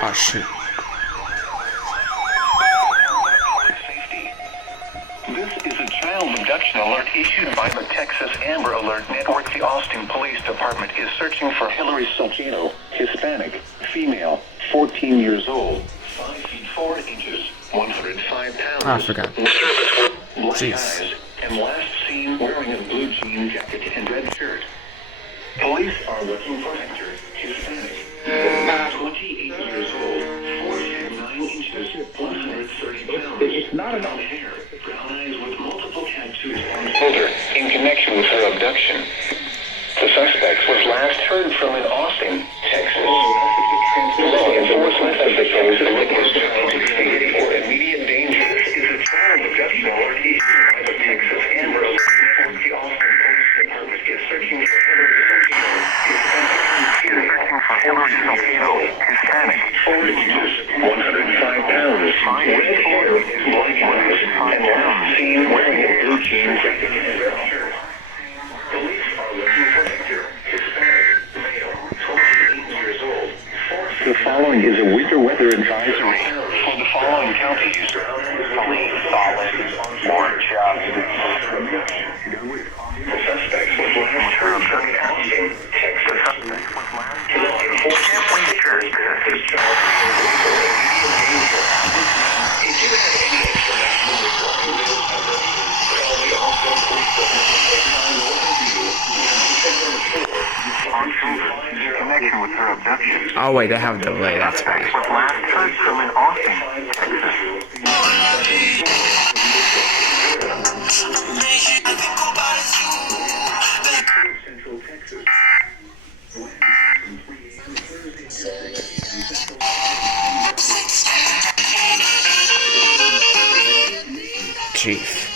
Oh shoot. This is a child abduction alert issued by the Texas Amber Alert Network. The Austin Police Department is searching for Hillary SALCEDO, Hispanic, female, 14 years old, 5 feet 4 inches, 105 pounds. Oh, I forgot. Black Jeez. eyes, and last seen wearing a blue jean jacket and red shirt. Police are looking for Hector, Hispanic, 28 years old, 4 feet 9 inches, 130 pounds. It's not enough hair, brown eyes with multiple tattoos on his shoulder in connection with her abduction. The suspect was last heard from in Austin, Texas. Law enforcement of the Texas is trying to create for immediate danger. This is a child abduction alert issued by the Texas Amber Alert Network. The Austin Police Department is searching for Hillary SALCEDO, Hispanic, 4 inches, 105 pounds, red hair, black eyes, and last seen wearing a blue jean jacket and red shirt. Police are looking for Hector, Hispanic, male, 28 years old. The following is a winter weather advisory for the following counties. Police, solid, orange, the suspect was last heard from Austin, Texas. Can't wait for this child for immediate danger. If you have any information regarding this abduction, call the Austin Police Department with her abduction. Oh wait, they have a delay, that's why. Was last heard from in Austin, Texas. Central Texas. Jeez.